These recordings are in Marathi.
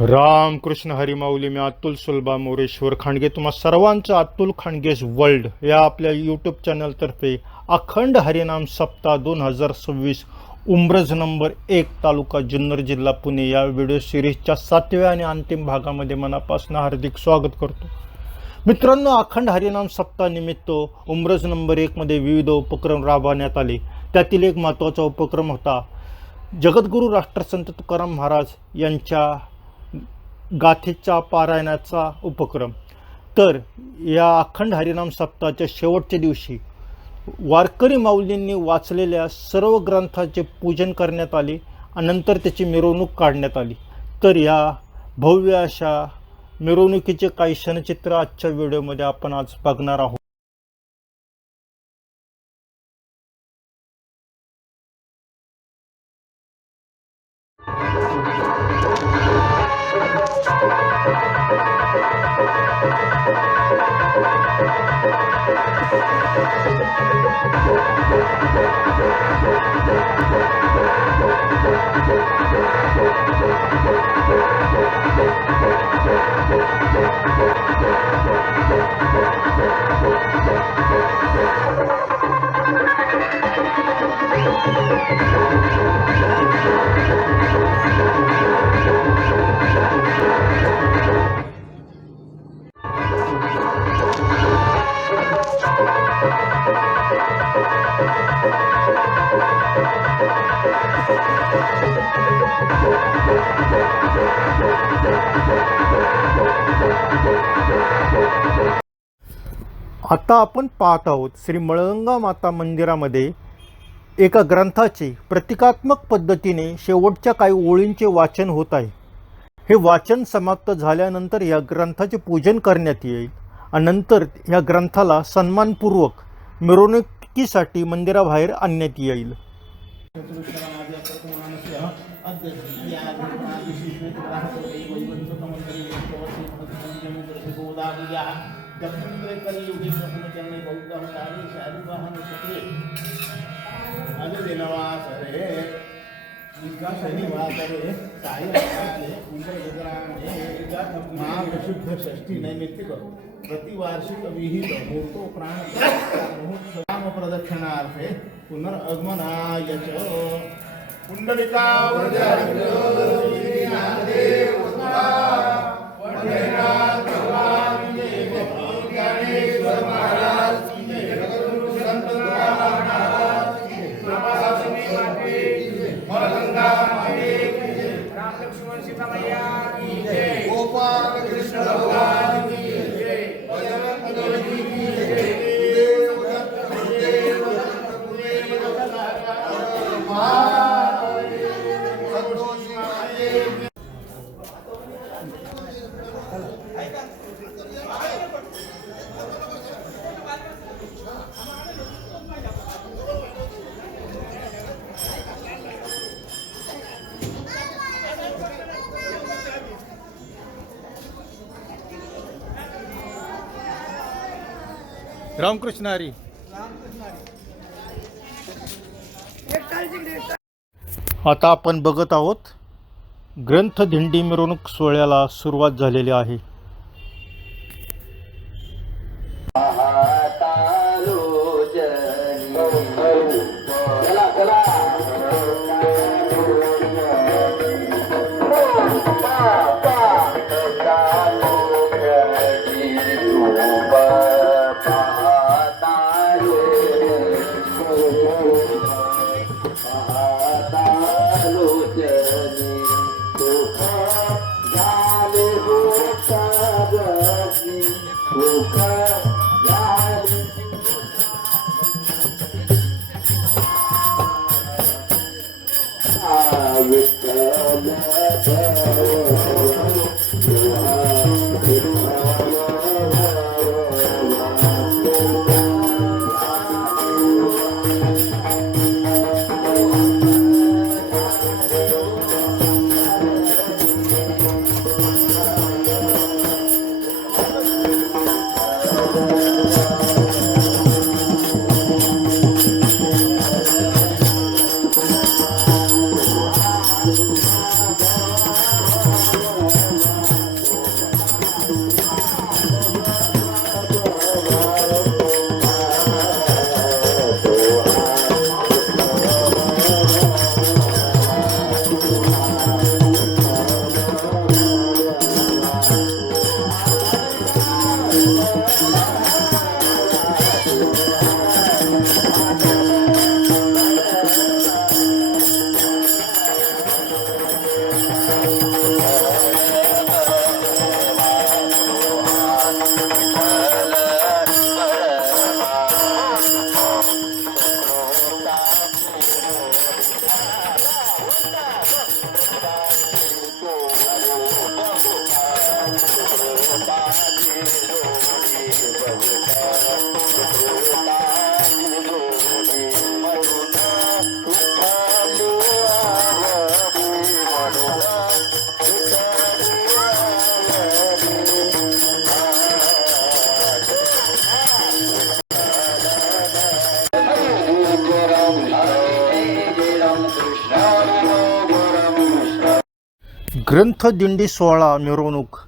रामकृष्ण हरिमाऊली. मी अतुल सुलभा मोरेश्वर खांडगे तुम्हा सर्वांचं अतुल खांडगेज वर्ल्ड या आपल्या यूट्यूब चॅनलतर्फे अखंड हरिनाम सप्ताह 2026 उमरज नंबर 1 तालुका जुन्नर जिल्हा पुणे या व्हिडिओ सिरीजच्या 7व्या आणि अंतिम भागामध्ये मनापासून हार्दिक स्वागत करतो. मित्रांनो, अखंड हरिनाम सप्ताह निमित्त उमरज नंबर 1 मध्ये विविध उपक्रम राबवण्यात आले. त्यातील एक महत्त्वाचा उपक्रम होता जगद्गुरू राष्ट्रसंत तुकाराम महाराज यांच्या गाथेच्या पारायणाचा उपक्रम. तर या अखंड हरिनाम सप्ताहाच्या शेवटच्या दिवशी वारकरी माऊलींनी वाचलेल्या सर्व ग्रंथाचे पूजन करण्यात आले आणि नंतर त्याची मिरवणूक काढण्यात आली. तर या भव्य अशा मिरवणुकीचे काही क्षणचित्र आजच्या व्हिडिओमध्ये आपण आज बघणार आहोत. आता आपण पाहत आहोत श्री मळगंगा माता मंदिरामध्ये एका ग्रंथाचे प्रतिकात्मक पद्धतीने शेवटच्या काही ओळींचे वाचन होत आहे. हे वाचन समाप्त झाल्यानंतर या ग्रंथाचे पूजन करण्यात येईल आणि नंतर या ग्रंथाला सन्मानपूर्वक मिरवणुकीसाठी मंदिराबाहेर आणण्यात येईल. महाविशुद्ध षष्ठी नैमित्तिक प्रतिवार्षिक विहित मूर्तो प्राण प्रदक्षिणार्थे पुनर्गमनाय च पुंडलिका रामकृष्ण हरी. आता आपण बघत आहोत ग्रंथ दिंडी मिरवणूक सोहळ्याला सुरुवात झालेली आहे. ग्रंथ दिंडी सोहळा मिरवणूक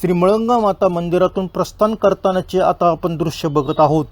श्री मळंगा माता मंदिरातून प्रस्थान करतानाचे आता आपण दृश्य बघत आहोत.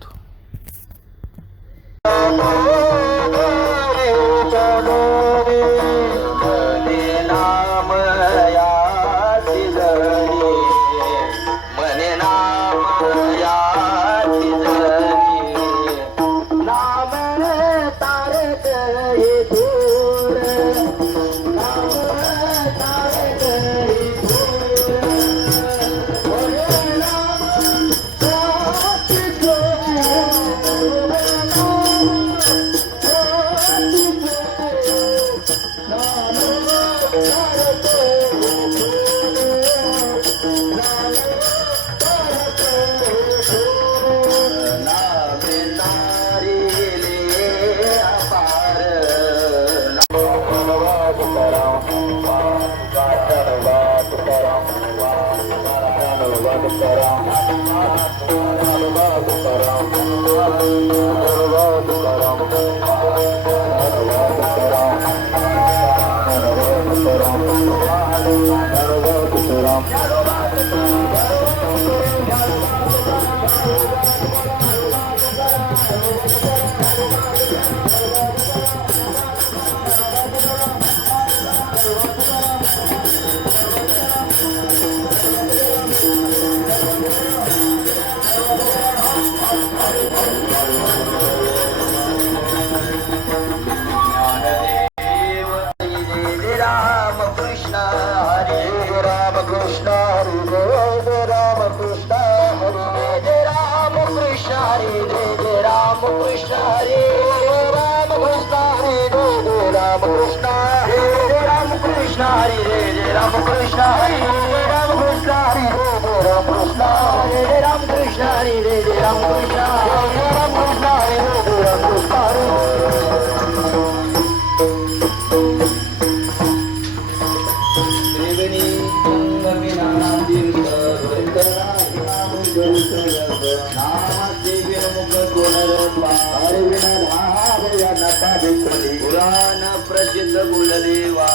प्रसिद्ध गुलदेवा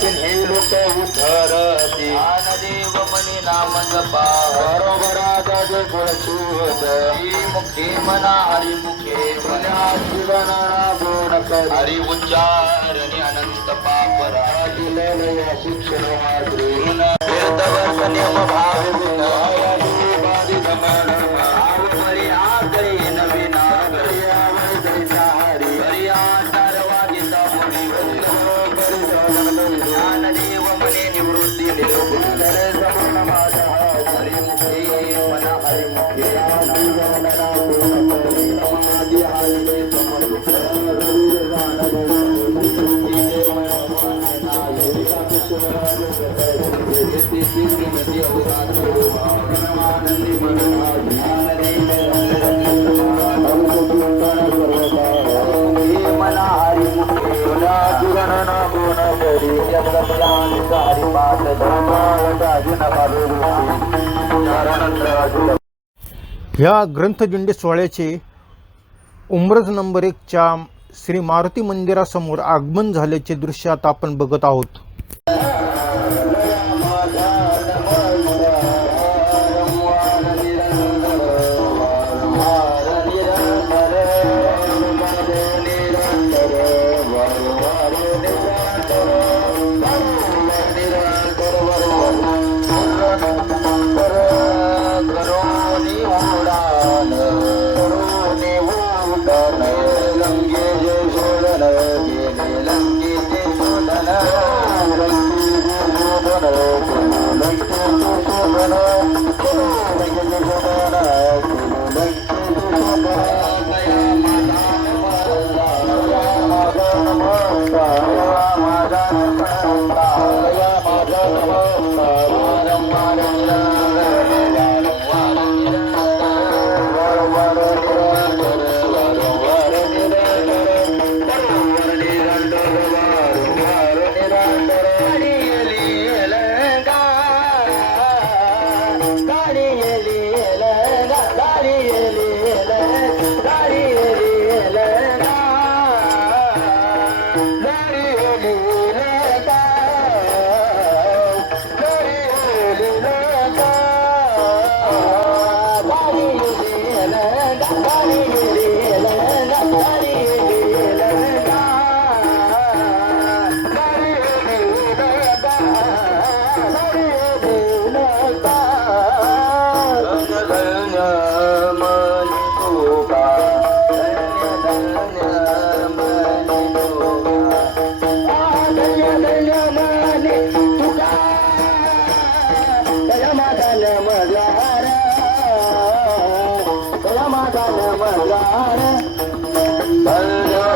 हे लोक उद्धरती देव मनी नाम जपा मुखे मना हरिमुखे हरि उच्चारणी अनंत पापरा शिक्षण नियम भाव ह्या ग्रंथदिंडी सोहळ्याचे उमरज नंबर 1 च्या श्री मारुती मंदिरासमोर आगमन झाल्याचे दृश्य आता आपण बघत आहोत. लंगे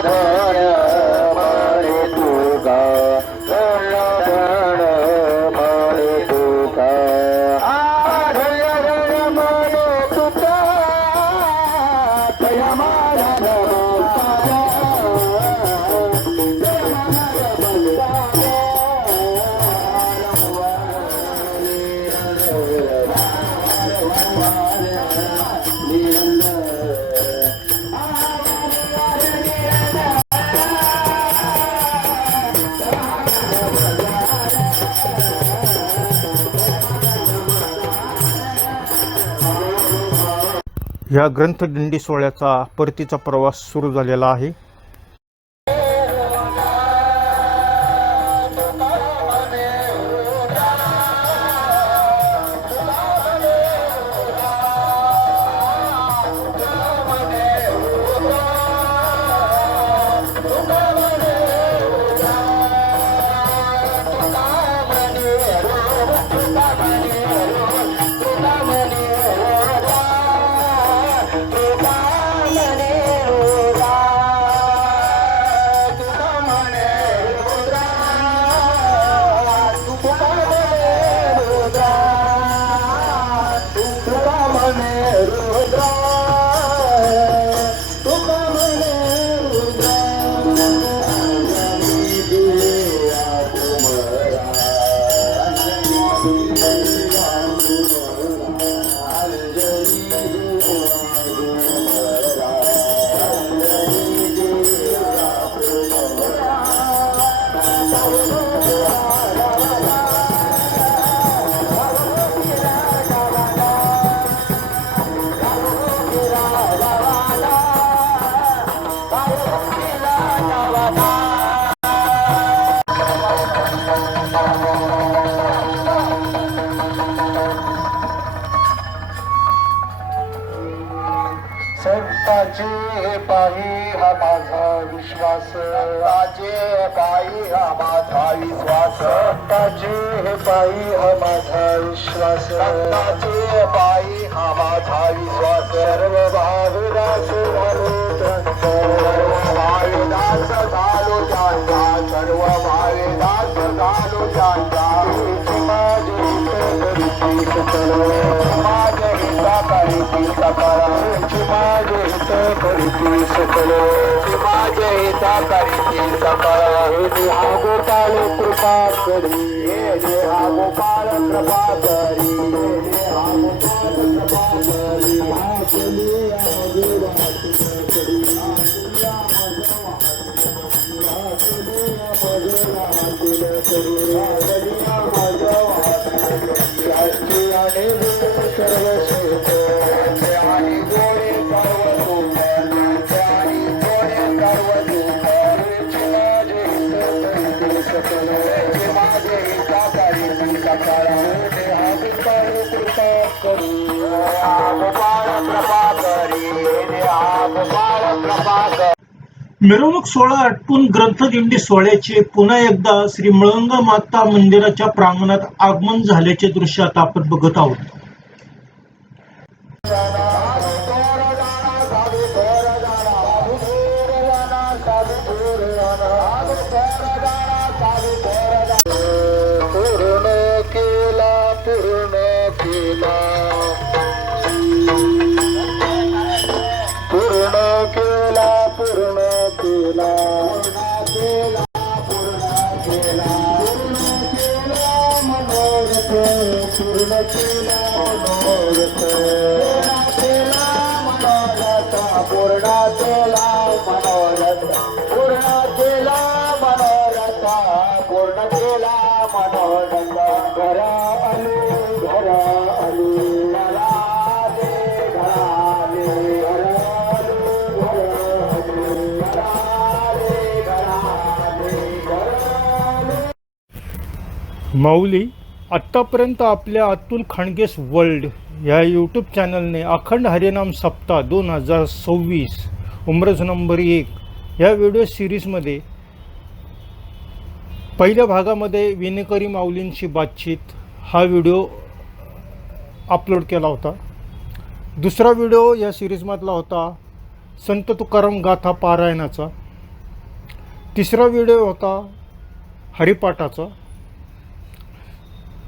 धन म्हणे तुका धन म्हणे तुका धन म्हणे तुका तया माझा या ग्रंथदिंडी सोहळ्याचा परतीचा प्रवास सुरू झालेला आहे. संताचे पायी हा माझा विश्वास संताचे पायी हा माझा विश्वास संताचे पायी हा माझा विश्वास संताचे पायी हा माझा विश्वास सर्व भाविदास झालो त्यांचा सर्व भाविदास झालो त्यांचा सर्व भाविदास झालो त्यांचा माझे माझे हिता करीती सकळ माझे हित करीती सकळ माझे हिता करीती सकळ हे हा गोपाल कृपा करी हे हा गोपाल कृपा करी हे हा गोपाल कृपा करी हा मिरवणूक सोहळा आटपून ग्रंथदिंडी सोहळ्याचे पुन्हा एकदा श्री मळंगा माता मंदिराच्या प्रांगणात आगमन झाल्याचे दृश्य आता आपण बघत आहोत. माऊली आत्तापर्यंत आपल्या अतुल खांडगेस वर्ल्ड या यूट्यूब चॅनलने अखंड हरिनाम सप्ताह 2026 उमरज नंबर 1 या व्हिडिओ सिरीजमध्ये पहिल्या भागामध्ये विनेकरी माऊलींची बातचीत हा व्हिडिओ अपलोड केला होता. दुसरा व्हिडिओ या सिरीजमधला होता संत तुकाराम गाथा पारायणाचा. तिसरा व्हिडिओ होता हरिपाठाचा.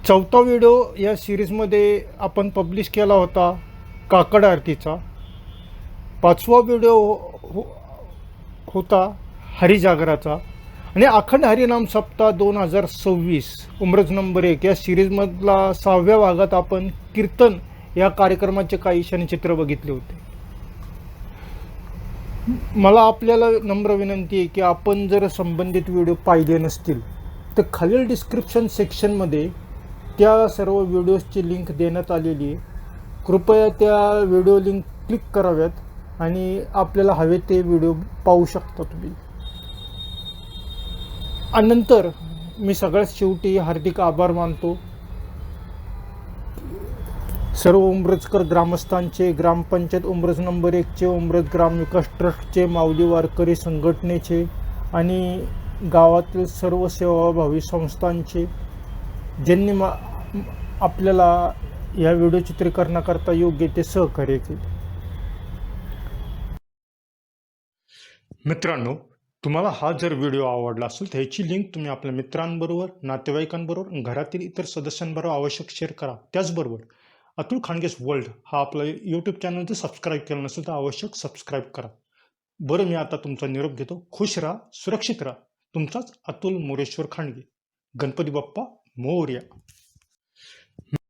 चौथा व्हिडिओ या सिरीजमध्ये आपण पब्लिश केला होता काकड आरतीचा. पाचवा व्हिडिओ होता हरिजागराचा. आणि अखंड हरिनाम सप्ताह 2026 उमरज नंबर 1 या सिरीजमधला 6व्या भागात आपण कीर्तन या कार्यक्रमाचे काही क्षणचित्र बघितले होते. मला आपल्याला नम्र विनंती आहे की आपण जर संबंधित व्हिडिओ पाहिले नसतील तर खालील डिस्क्रिप्शन सेक्शनमध्ये त्या सर्व व्हिडिओजची लिंक देण्यात आलेली आहे. कृपया त्या व्हिडिओ लिंक क्लिक कराव्यात आणि आपल्याला हवे ते व्हिडिओ पाहू शकता तुम्ही. आणि नंतर मी सगळ्यात शेवटी हार्दिक आभार मानतो सर्व उमरजकर ग्रामस्थांचे, ग्रामपंचायत उमरज नंबर 1चे, उमरज ग्रामविकास ट्रस्टचे, माऊली वारकरी संघटनेचे आणि गावातील सर्व सेवाभावी संस्थांचे, ज्यांनी आपल्याला या व्हिडिओ चित्रीकरणाकरता योग्य ते सहकार्य केले. मित्रांनो, तुम्हाला हा जर व्हिडिओ आवडला असेल तर ह्याची लिंक तुम्ही आपल्या मित्रांबरोबर, नातेवाईकांबरोबर, घरातील इतर सदस्यांबरोबर आवश्यक शेअर करा. त्याचबरोबर अतुल खांडगेस वर्ल्ड हा आपला यूट्यूब चॅनल जर सबस्क्राईब केला नसेल तर आवश्यक सबस्क्राईब करा. बरं, मी आता तुमचा निरोप घेतो. खुश राहा, सुरक्षित राहा. तुमचाच अतुल मोरेश्वर खांडगे. गणपती बाप्पा मोरया.